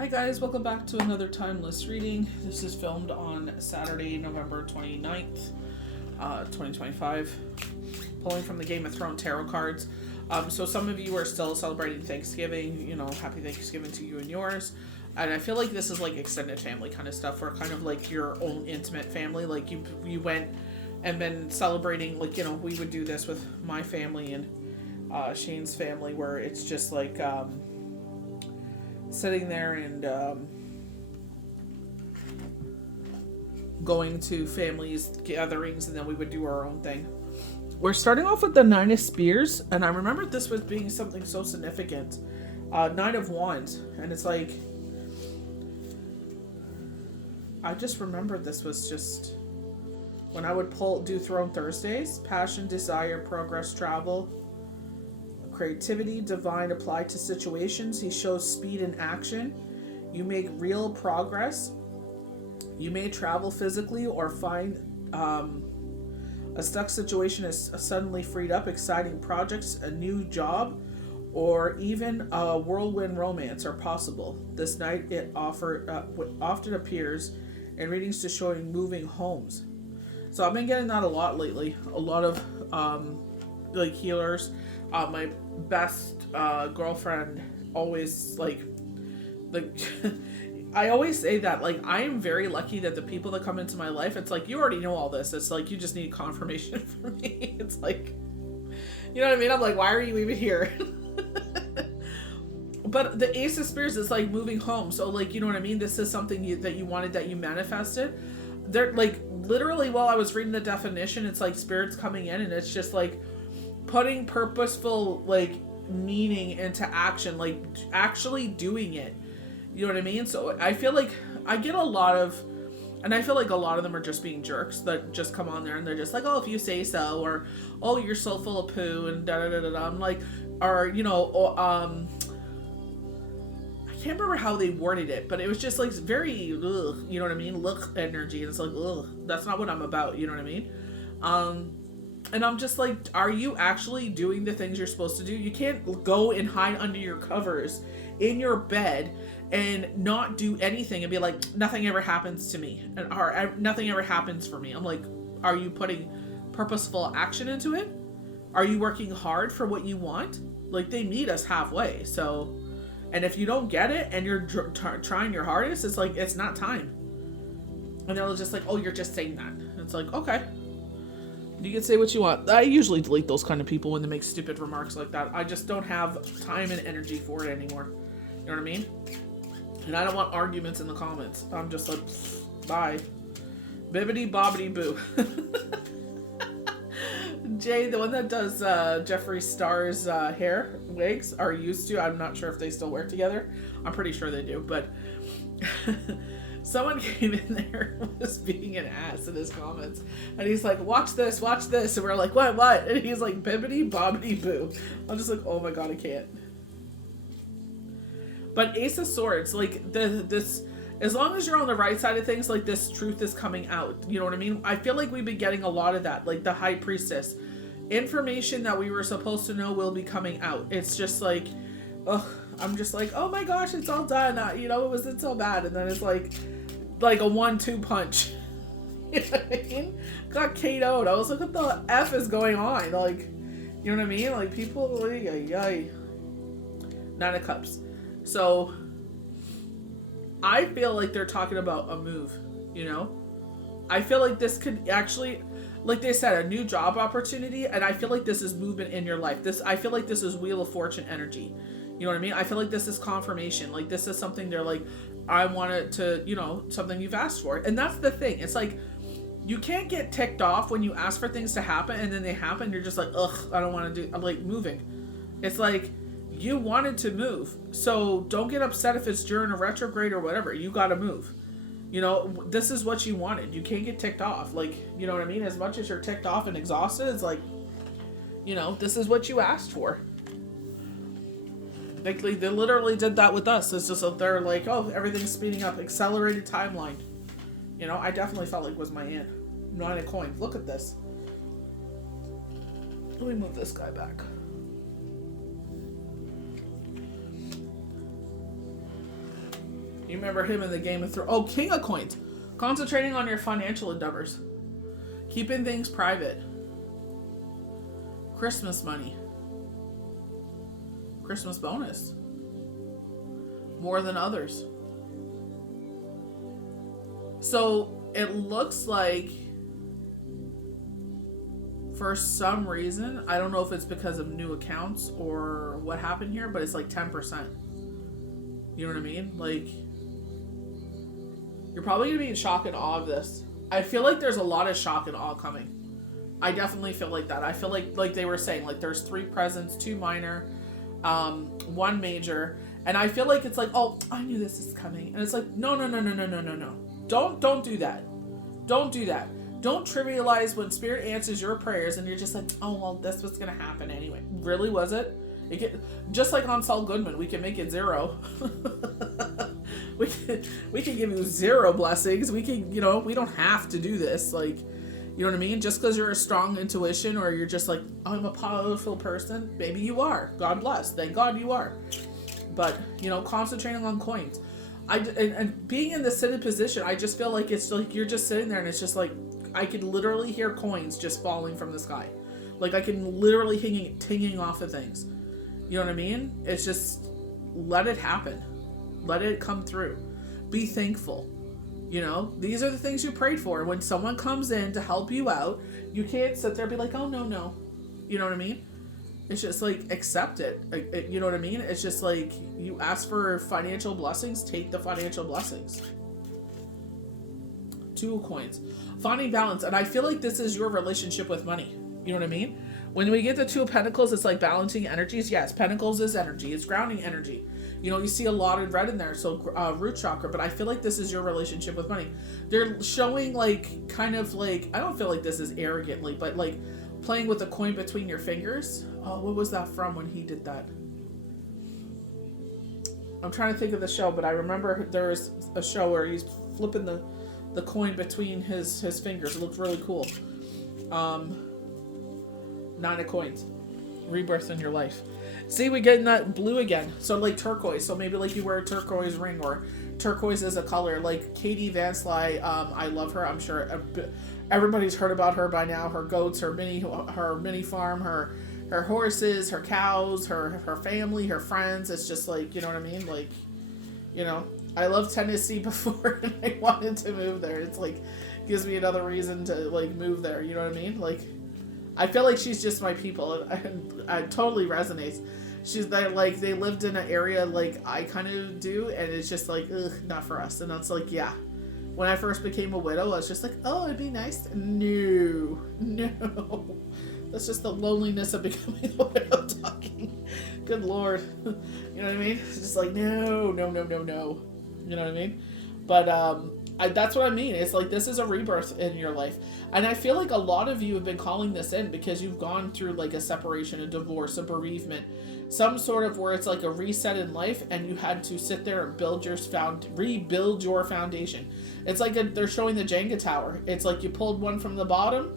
Hi guys, welcome back to another timeless reading. This is filmed on Saturday, November 29th, 2025. Pulling from the Game of Thrones tarot cards. So some of you are still celebrating Thanksgiving, happy Thanksgiving to you and yours. And I feel like this is like extended family kind of stuff, or kind of like your own intimate family. Like you went and been celebrating, like, we would do this with my family and Shane's family, where it's just like sitting there and going to families gatherings, and then we would do our own thing. We're starting off with the Nine of Spears, and I remember this was being something so significant. Nine of Wands, and it's like, I just remember this was just when I would do Throne Thursdays. Passion, desire, progress, travel, creativity, divine applied to situations. He shows speed in action. You make real progress. You may travel physically or find a stuck situation is suddenly freed up. Exciting projects, a new job, or even a whirlwind romance are possible. This night it often appears in readings to showing moving homes. So I've been getting that a lot lately. A lot of like healers. My best girlfriend always like I always say that, like, I am very lucky that the people that come into my life, it's like, you already know all this. It's like, you just need confirmation from me. It's like, you know what I mean? I'm like, why are you even here? But the Ace of Spears is like moving home. So, like, you know what I mean? This is something that you wanted, that you manifested. They're like, literally, while I was reading the definition, it's like spirits coming in, and it's just like putting purposeful, like, meaning into action, like actually doing it. You know what I mean? So I feel like I get a lot of, and I feel like a lot of them are just being jerks that just come on there and they're just like, oh, if you say so, or, oh, you're so full of poo, and da da da da da. I'm like, or, I can't remember how they worded it, but it was just like very, ugh, you know what I mean? Look, energy. And it's like, ugh, that's not what I'm about. You know what I mean? And I'm just like, are you actually doing the things you're supposed to do? You can't go and hide under your covers in your bed and not do anything and be like, nothing ever happens to me, or nothing ever happens for me. I'm like, are you putting purposeful action into it? Are you working hard for what you want? Like, they meet us halfway. So, and if you don't get it and you're trying your hardest, it's like, it's not time. And they're just like, oh, you're just saying that. And it's like, okay, you can say what you want. I usually delete those kind of people when they make stupid remarks like that. I just don't have time and energy for it anymore. You know what I mean? And I don't want arguments in the comments. I'm just like, bye. Bibbidi bobbidi boo. Jay, the one that does Jeffree Star's hair wigs, are used to. I'm not sure if they still work together. I'm pretty sure they do, but someone came in there and was being an ass in his comments, and he's like, watch this, and we're like, what? And he's like, bibbidi bobbidi boo. I'm just like, oh my god, I can't. But Ace of Swords, like, this, as long as you're on the right side of things, like, this truth is coming out. You know what I mean? I feel like we've been getting a lot of that, like the High Priestess. Information that we were supposed to know will be coming out. It's just like, ugh, I'm just like, oh my gosh, it's all done. It wasn't so bad. And then it's like a 1-2 punch. You know what I mean? Got KO'd. I was like, what the F is going on? Like, you know what I mean? Like, people, yay. Nine of Cups. So, I feel like they're talking about a move, I feel like this could actually, like they said, a new job opportunity, and I feel like this is movement in your life. I feel like this is Wheel of Fortune energy. You know what I mean? I feel like this is confirmation. Like, this is something they're like, I want it to, something you've asked for. And that's the thing. It's like, you can't get ticked off when you ask for things to happen, and then they happen, you're just like, ugh, I don't want to do, I'm like, moving. It's like, you wanted to move, so don't get upset if it's during a retrograde or whatever. You gotta move. This is what you wanted. You can't get ticked off. Like, you know what I mean? As much as you're ticked off and exhausted, it's like, this is what you asked for. Like, they literally did that with us. It's just that they're like, oh, everything's speeding up. Accelerated timeline. I definitely felt like it was my aunt. 9 of coins. Look at this. Let me move this guy back. You remember him in the Game of Thrones. Oh, King of Coins. Concentrating on your financial endeavors. Keeping things private. Christmas money. Christmas bonus. More than others. So it looks like for some reason, I don't know if it's because of new accounts or what happened here, but it's like 10%. You know what I mean? Like, you're probably going to be in shock and awe of this. I feel like there's a lot of shock and awe coming. I definitely feel like that. I feel like they were saying, like, there's 3 presents, 2 minor, 1 major. And I feel like it's like, oh, I knew this is coming. And it's like, no. Don't do that. Don't do that. Don't trivialize when Spirit answers your prayers and you're just like, oh, well, that's what's going to happen anyway. Really, was it? Just like on Saul Goodman, we can make it 0. we can give you 0 blessings. We can, we don't have to do this. Like, you know what I mean? Just because you're a strong intuition or you're just like, I'm a powerful person, maybe you are. God bless. Thank God you are. But, concentrating on coins. And being in the seated position, I just feel like it's like you're just sitting there and it's just like, I could literally hear coins just falling from the sky. Like I can literally tinging off of things. You know what I mean? It's just, let it happen. Let it come through. Be thankful. These are the things you prayed for. When someone comes in to help you out, you can't sit there and be like, oh, no. You know what I mean? It's just like, accept it. You know what I mean? It's just like, you ask for financial blessings, take the financial blessings. 2 coins. Finding balance. And I feel like this is your relationship with money. You know what I mean? When we get the 2 of Pentacles, it's like balancing energies. Yes, Pentacles is energy. It's grounding energy. You see a lot of red in there. So root chakra. But I feel like this is your relationship with money. They're showing like, kind of like, I don't feel like this is arrogantly, but like playing with a coin between your fingers. Oh, what was that from when he did that? I'm trying to think of the show, but I remember there was a show where he's flipping the coin between his fingers. It looked really cool. 9 of coins. Rebirth in your life. See, we get in that blue again. So like turquoise. So maybe like you wear a turquoise ring, or turquoise is a color. Like Katie Van Sly, I love her. I'm sure everybody's heard about her by now. Her goats, her mini farm, her horses, her cows, her family, her friends. It's just like, you know what I mean? Like, I love Tennessee before and I wanted to move there. It's like, gives me another reason to like move there. You know what I mean? Like, I feel like she's just my people, and I totally resonates. She's there, like, they lived in an area like I kind of do, and it's just like, ugh, not for us. And that's like, yeah. When I first became a widow, I was just like, oh, it'd be nice. No. That's just the loneliness of becoming a widow talking. Good Lord. You know what I mean? It's just like, no. You know what I mean? But, that's what I mean. It's like, this is a rebirth in your life. And I feel like a lot of you have been calling this in because you've gone through like a separation, a divorce, a bereavement, some sort of where it's like a reset in life, and you had to sit there and rebuild your foundation. It's like they're showing the Jenga tower. It's like you pulled one from the bottom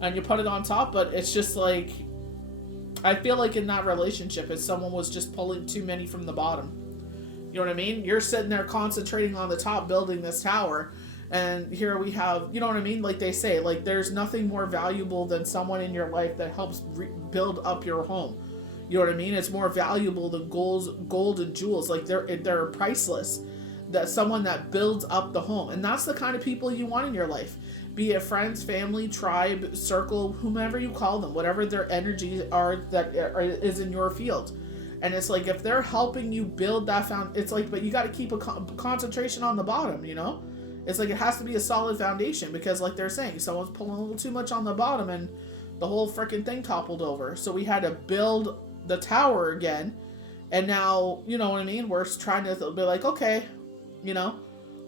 and you put it on top, but it's just like, I feel like in that relationship, if someone was just pulling too many from the bottom. You know what I mean? You're sitting there concentrating on the top, building this tower, and here we have, you know what I mean? Like they say, like there's nothing more valuable than someone in your life that helps build up your home. You know what I mean? It's more valuable than gold and jewels. Like they're priceless. That someone that builds up the home, and that's the kind of people you want in your life. Be it friends, family, tribe, circle, whomever you call them, whatever their energies are that is in your field. And it's like, if they're helping you build that it's like, but you got to keep a concentration on the bottom, It's like, it has to be a solid foundation, because like they're saying, someone's pulling a little too much on the bottom and the whole freaking thing toppled over. So we had to build the tower again. And now, you know what I mean? We're trying to be like, okay,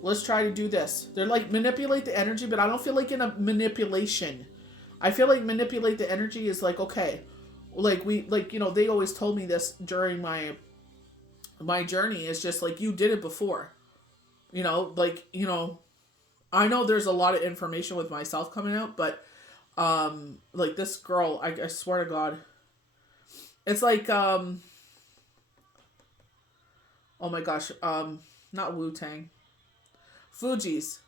let's try to do this. They're like, manipulate the energy, but I don't feel like in a manipulation. I feel like manipulate the energy is like, okay, like they always told me this during my journey, is just like, you did it before, I know there's a lot of information with myself coming out, but like this girl, I swear to God, it's like, oh my gosh, not Wu-Tang. Fuji's.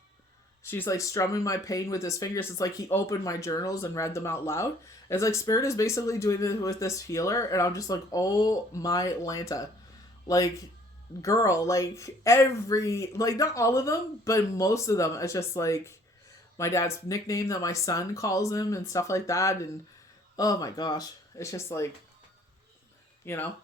She's like strumming my pain with his fingers. It's like he opened my journals and read them out loud. It's like Spirit is basically doing it with this healer, and I'm just like, oh my Lanta. Like, girl, like like not all of them, but most of them. It's just like my dad's nickname that my son calls him and stuff like that. And oh my gosh, it's just like, you know,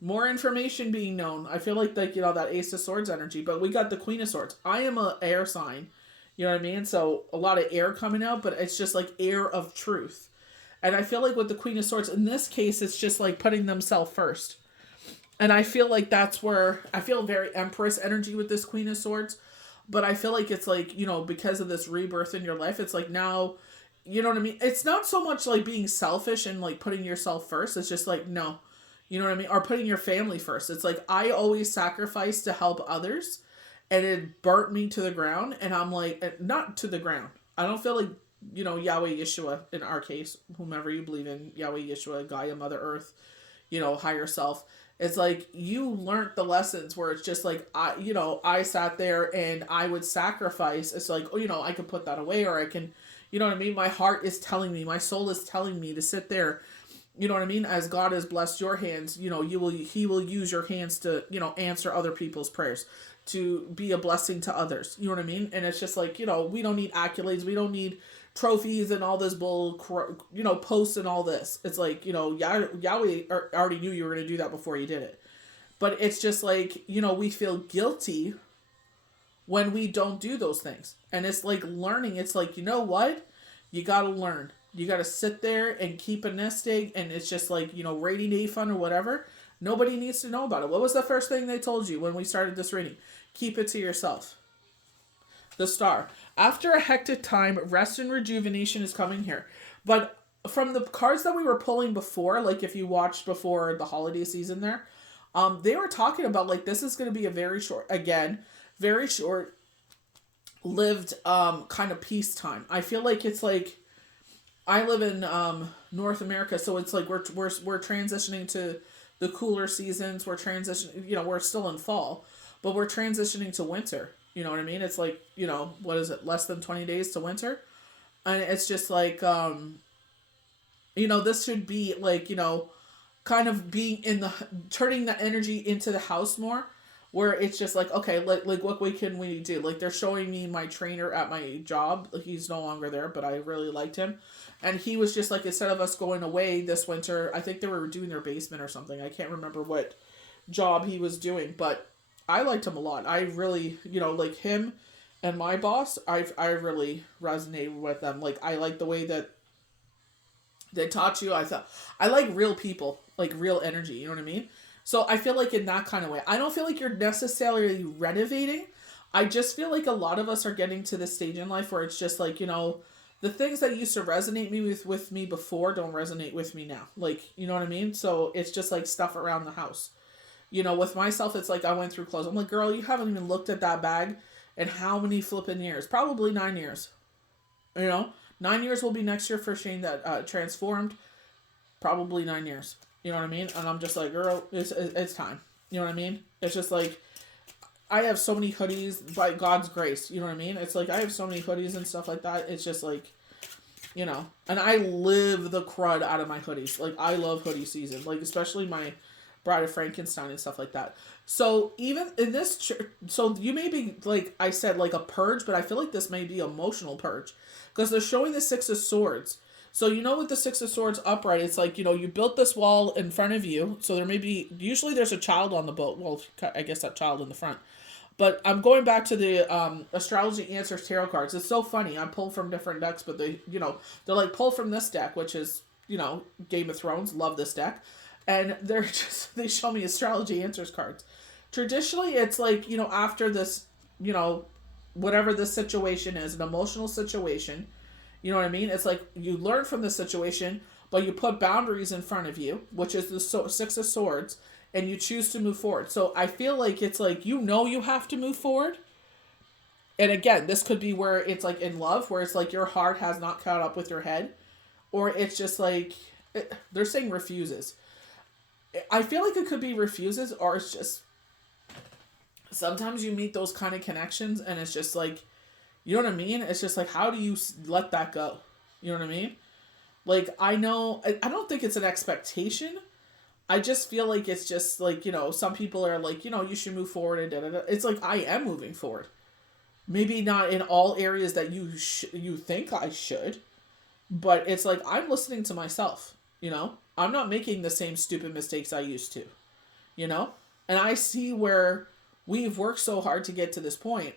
more information being known. I feel like that Ace of Swords energy, but we got the Queen of Swords. I am a air sign. You know what I mean? So a lot of air coming out, but it's just like air of truth. And I feel like with the Queen of Swords, in this case, it's just like putting themselves first. And I feel like that's where I feel very Empress energy with this Queen of Swords. But I feel like it's like, because of this rebirth in your life, it's like now, you know what I mean? It's not so much like being selfish and like putting yourself first. It's just like, no, you know what I mean? Or putting your family first. It's like, I always sacrifice to help others. And it burnt me to the ground. And I'm like, not to the ground. I don't feel like, Yahweh Yeshua, in our case, whomever you believe in, Yahweh Yeshua, Gaia, Mother Earth, higher self. It's like, you learned the lessons where it's just like, I sat there and I would sacrifice. It's like, I can put that away, or I can, you know what I mean? My heart is telling me, my soul is telling me to sit there. You know what I mean? As God has blessed your hands, He will use your hands to, answer other people's prayers, to be a blessing to others. You know what I mean? And it's just like, we don't need accolades. We don't need trophies and all this bull, posts and all this. It's like, Yahweh already knew you were going to do that before you did it. But it's just like, we feel guilty when we don't do those things. And it's like learning. It's like, you know what? You got to learn. You got to sit there and keep a nest egg. And it's just like, rating day fun or whatever. Nobody needs to know about it. What was the first thing they told you when we started this reading? Keep it to yourself. The Star. After a hectic time, rest and rejuvenation is coming here. But from the cards that we were pulling before, like if you watched before the holiday season there, they were talking about like this is going to be a very short lived kind of peacetime. I feel like it's like, I live in North America, so it's like we're transitioning to the cooler seasons. We're transitioning, we're still in fall, but we're transitioning to winter. You know what I mean? It's like, what is it? Less than 20 days to winter. And it's just like, this should be like, kind of being turning the energy into the house more, where it's just like, okay, like what can we do? Like they're showing me my trainer at my job. He's no longer there, but I really liked him. And he was just like, instead of us going away this winter, I think they were doing their basement or something. I can't remember what job he was doing, but I liked him a lot. I really, like him and my boss, I really resonated with them. Like, I like the way that they taught you. I like real people, like real energy. You know what I mean? So I feel like in that kind of way, I don't feel like you're necessarily renovating. I just feel like a lot of us are getting to this stage in life where it's just like, the things that used to resonate with me before don't resonate with me now. Like, you know what I mean? So it's just like stuff around the house. With myself, it's like I went through clothes. I'm like, girl, you haven't even looked at that bag in how many flipping years? Probably 9 years. 9 years will be next year for Shane that transformed. Probably 9 years. You know what I mean? And I'm just like, girl, it's time. You know what I mean? It's just like, I have so many hoodies by God's grace. You know what I mean? It's like, I have so many hoodies and stuff like that. It's just like, and I live the crud out of my hoodies. Like, I love hoodie season. Like, especially my Bride of Frankenstein and stuff like that. So even in this, so you may be, like I said, like a purge, but I feel like this may be emotional purge. Because they're showing the Six of Swords. So, with the Six of Swords upright, it's like, you built this wall in front of you. So there may be, usually there's a child on the boat. Well, I guess that child in the front. But I'm going back to the Astrology Answers Tarot cards. It's so funny. I pull from different decks, but they're like, pull from this deck, which is, Game of Thrones. Love this deck. And they show me Astrology Answers cards. Traditionally, it's like, after this, whatever this situation is, an emotional situation, you know what I mean? It's like you learn from the situation, but you put boundaries in front of you, which is the Six of Swords, and you choose to move forward. So I feel like it's like, you have to move forward. And again, this could be where it's like in love, where it's like your heart has not caught up with your head, or it's just like, they're saying refuses. I feel like it could be refuses, or it's just, sometimes you meet those kind of connections and it's just like, you know what I mean? It's just like, how do you let that go? You know what I mean? Like, I know, I don't think it's an expectation. I just feel like it's just like, some people are like, you should move forward and da da da. It's like, I am moving forward. Maybe not in all areas that you think I should, but it's like, I'm listening to myself, I'm not making the same stupid mistakes I used to, you know? And I see where we've worked so hard to get to this point.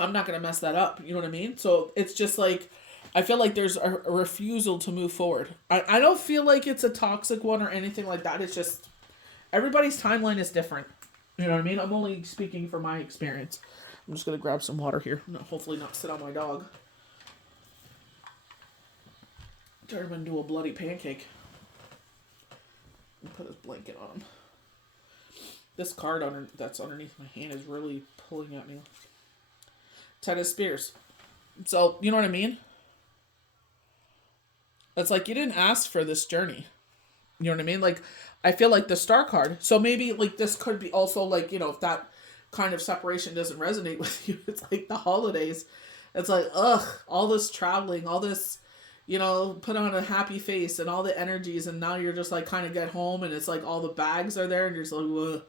I'm not going to mess that up. You know what I mean? So it's just like, I feel like there's a refusal to move forward. I don't feel like it's a toxic one or anything like that. It's just everybody's timeline is different. You know what I mean? I'm only speaking from my experience. I'm just going to grab some water here. No, hopefully not sit on my dog. Turn him into a bloody pancake. And put his blanket on him. This card that's underneath my hand is really pulling at me. Ten of Spears. So, you know what I mean? It's like you didn't ask for this journey. You know what I mean? Like, I feel like the Star card. So maybe, like, this could be also, like, if that kind of separation doesn't resonate with you, it's like the holidays. It's like, ugh, all this traveling, all this, put on a happy face and all the energies, and now you're just, like, kind of get home, and it's like all the bags are there, and you're just like, ugh.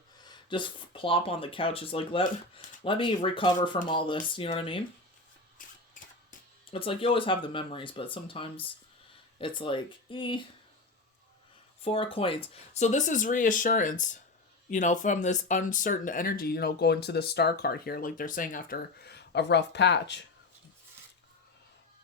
Just plop on the couch. It's like, let me recover from all this. You know what I mean? It's like you always have the memories, but sometimes it's like, Four of Coins. So this is reassurance, from this uncertain energy, going to the Star card here, like they're saying after a rough patch.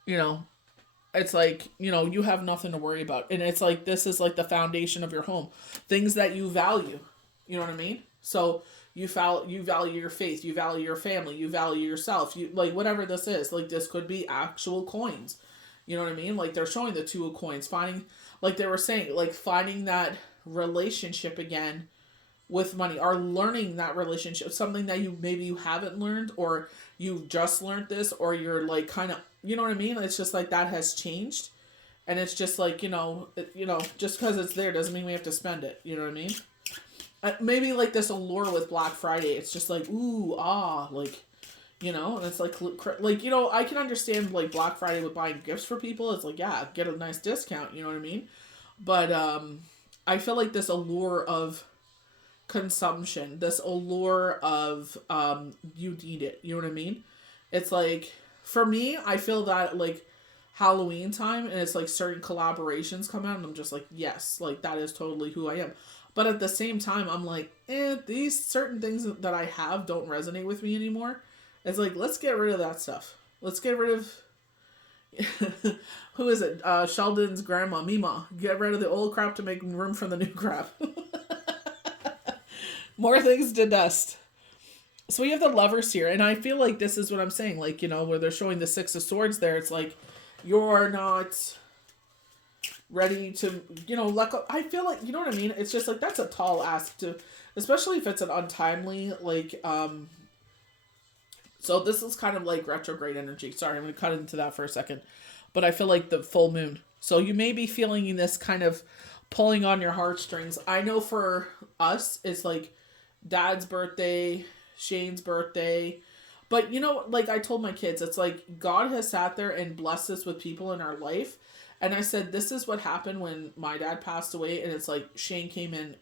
It's like, you have nothing to worry about. And it's like, this is like the foundation of your home. Things that you value. You know what I mean? So you value your faith, you value your family, you value yourself, you like whatever this is. Like this could be actual coins. You know what I mean? Like they're showing the Two of Coins, finding, like they were saying, like finding that relationship again with money, or learning that relationship, something that you haven't learned, or you've just learned this, or you're like kind of, you know what I mean? It's just like that has changed, and it's just like just because it's there doesn't mean we have to spend it. You know what I mean? Maybe like this allure with Black Friday. It's just like, ooh, like, and it's like, I can understand like Black Friday with buying gifts for people. It's like, yeah, get a nice discount. You know what I mean? But I feel like this allure of consumption, this allure of you need it. You know what I mean? It's like, for me, I feel that like Halloween time, and it's like certain collaborations come out, and I'm just like, yes, like that is totally who I am. But at the same time, I'm like, these certain things that I have don't resonate with me anymore. It's like, let's get rid of that stuff. Let's get rid of... Who is it? Sheldon's grandma, Mima. Get rid of the old crap to make room for the new crap. More things to dust. So we have the Lovers here. And I feel like this is what I'm saying. Like, where they're showing the Six of Swords there. It's like, you're not... ready to, let go. I feel like, you know what I mean? It's just like, that's a tall ask to, especially if it's an untimely, like, so this is kind of like retrograde energy. Sorry, I'm going to cut into that for a second. But I feel like the full moon. So you may be feeling this kind of pulling on your heartstrings. I know for us, it's like Dad's birthday, Shane's birthday. But, like I told my kids, it's like God has sat there and blessed us with people in our life. And I said, this is what happened when my dad passed away. And it's like Shane came in,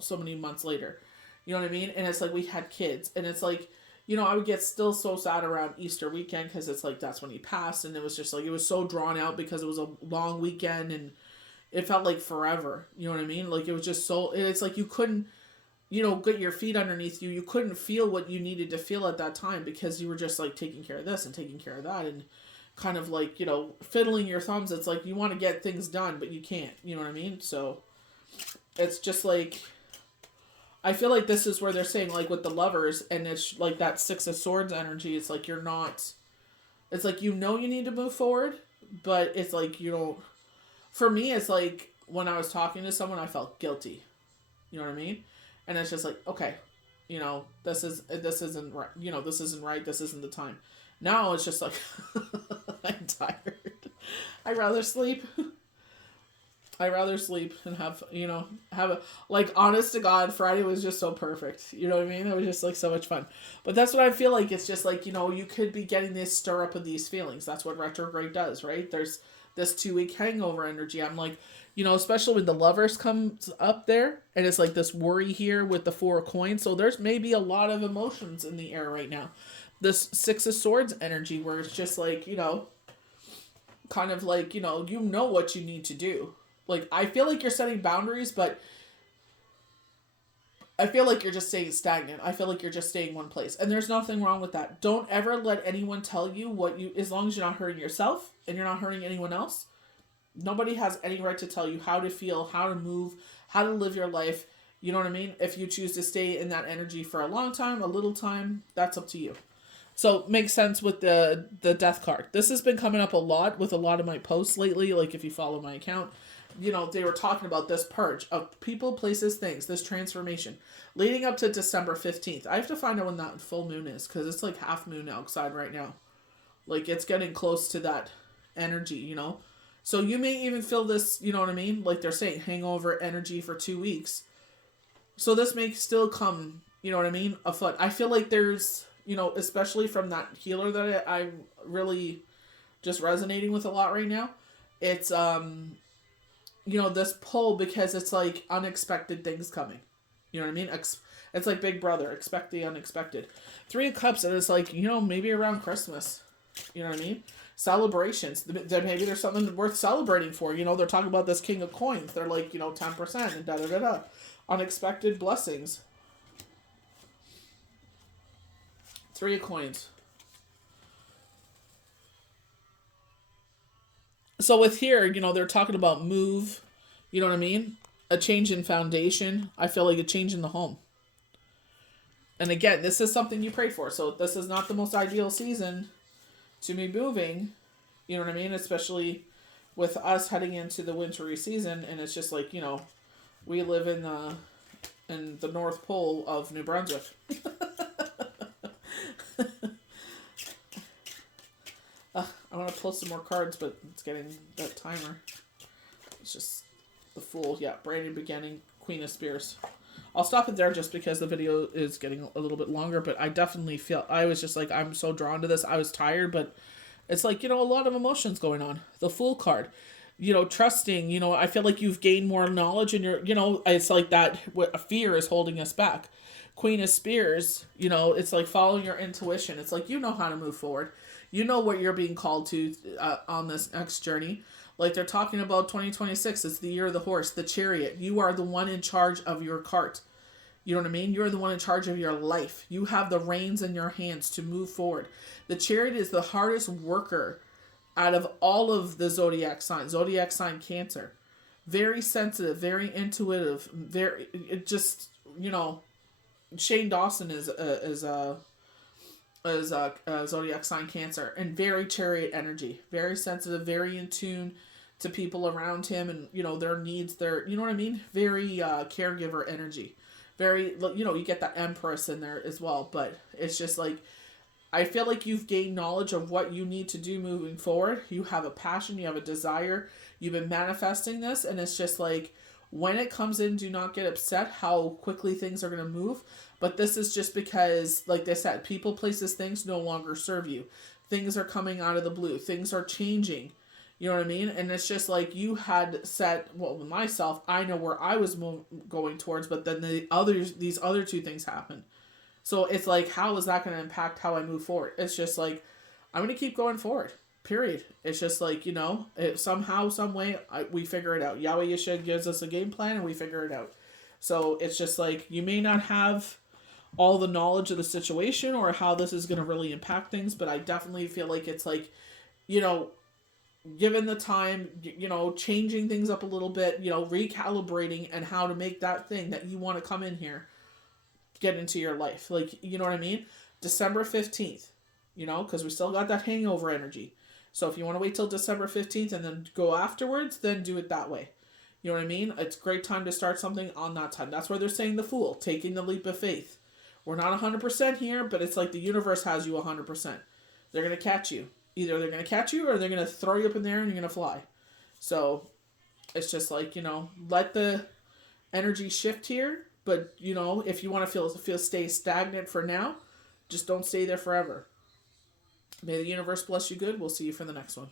so many months later. You know what I mean? And it's like we had kids. And it's like, I would get still so sad around Easter weekend because it's like that's when he passed. And it was just like, it was so drawn out because it was a long weekend. And it felt like forever. You know what I mean? Like it was just so, it's like you couldn't, get your feet underneath you. You couldn't feel what you needed to feel at that time because you were just like taking care of this and taking care of that. And kind of like, fiddling your thumbs. It's like you want to get things done, but you can't. You know what I mean? So it's just like, I feel like this is where they're saying, like, with the Lovers, and it's like that Six of Swords energy. It's like you're not, it's like you need to move forward, but it's like for me, it's like when I was talking to someone, I felt guilty. You know what I mean? And it's just like, okay, this isn't right. This isn't right. This isn't the time. Now it's just like, I'm tired. I'd rather sleep. I'd rather sleep and have, have a, like, honest to God, Friday was just so perfect. You know what I mean? It was just, like, so much fun. But that's what I feel like. It's just, like, you could be getting this stir up of these feelings. That's what retrograde does, right? There's this 2 week hangover energy. I'm like, especially when the lovers comes up there, and it's, like, this worry here with the 4 of coins. So there's maybe a lot of emotions in the air right now. This 6 of swords energy where it's just, like, kind of like, what you need to do. Like, I feel like you're setting boundaries, but I feel like you're just staying stagnant. I feel like you're just staying one place. And there's nothing wrong with that. Don't ever let anyone tell you as long as you're not hurting yourself and you're not hurting anyone else, nobody has any right to tell you how to feel, how to move, how to live your life. You know what I mean? If you choose to stay in that energy for a long time, a little time, that's up to you. So makes sense with the death card. This has been coming up a lot with a lot of my posts lately. Like if you follow my account, they were talking about this purge of people, places, things, this transformation leading up to December 15th. I have to find out when that full moon is because it's like half moon outside right now. Like it's getting close to that energy, So you may even feel this, you know what I mean? Like they're saying hangover energy for 2 weeks. So this may still come, you know what I mean, afoot. I feel like there's, especially from that healer that I'm really just resonating with a lot right now. It's, this pull because it's like unexpected things coming. You know what I mean? It's like Big Brother, expect the unexpected. 3 of Cups, and it's like, maybe around Christmas. You know what I mean? Celebrations. Maybe there's something worth celebrating for. They're talking about this King of Coins. They're like, 10% and da-da-da-da. Unexpected blessings. 3 of Coins. So with here, they're talking about move, you know what I mean? A change in foundation. I feel like a change in the home. And again, this is something you prayed for. So this is not the most ideal season to be moving, you know what I mean? Especially with us heading into the wintry season. And it's just like, we live in the North Pole of New Brunswick. I want to pull some more cards, but it's getting that timer. It's just the Fool. Yeah, Brandy beginning, Queen of Spears. I'll stop it there just because the video is getting a little bit longer, but I definitely feel, I was just like, I'm so drawn to this. I was tired, but it's like, a lot of emotions going on. The Fool card. Trusting, I feel like you've gained more knowledge and it's like that fear is holding us back. Queen of Spears, it's like following your intuition. It's like, how to move forward. What you're being called to on this next journey. Like they're talking about 2026. It's the year of the horse, the Chariot. You are the one in charge of your cart. You know what I mean? You're the one in charge of your life. You have the reins in your hands to move forward. The Chariot is the hardest worker out of all of the zodiac signs. Zodiac sign Cancer. Very sensitive, very intuitive, very, it just, Shane Dawson is zodiac sign Cancer, and very Chariot energy, very sensitive, very in tune to people around him and their needs, their, you know what I mean, very caregiver energy, very, you get the Empress in there as well. But it's just like, I feel like you've gained knowledge of what you need to do moving forward. You have a passion, you have a desire, you've been manifesting this, and it's just like, when it comes in, do not get upset how quickly things are going to move. But this is just because, like they said, people, places, things no longer serve you. Things are coming out of the blue. Things are changing. You know what I mean? And it's just like you had set, well, myself, I know where I was going towards, but then these other 2 things happen. So it's like, how is that going to impact how I move forward? It's just like, I'm going to keep going forward. Period. It's just like, somehow, some way, we figure it out. Yahweh Yeshua gives us a game plan and we figure it out. So it's just like, you may not have all the knowledge of the situation or how this is going to really impact things, but I definitely feel like it's like, given the time, changing things up a little bit, recalibrating and how to make that thing that you want to come in here, get into your life. Like, you know what I mean? December 15th, because we still got that hangover energy. So if you want to wait till December 15th and then go afterwards, then do it that way. You know what I mean? It's a great time to start something on that time. That's why they're saying the Fool, taking the leap of faith. We're not 100% here, but it's like the universe has you 100%. They're going to catch you. Either they're going to catch you or they're going to throw you up in there and you're going to fly. So It's just like, let the energy shift here. But, if you want to feel stay stagnant for now, just don't stay there forever. May the universe bless you good. We'll see you for the next one.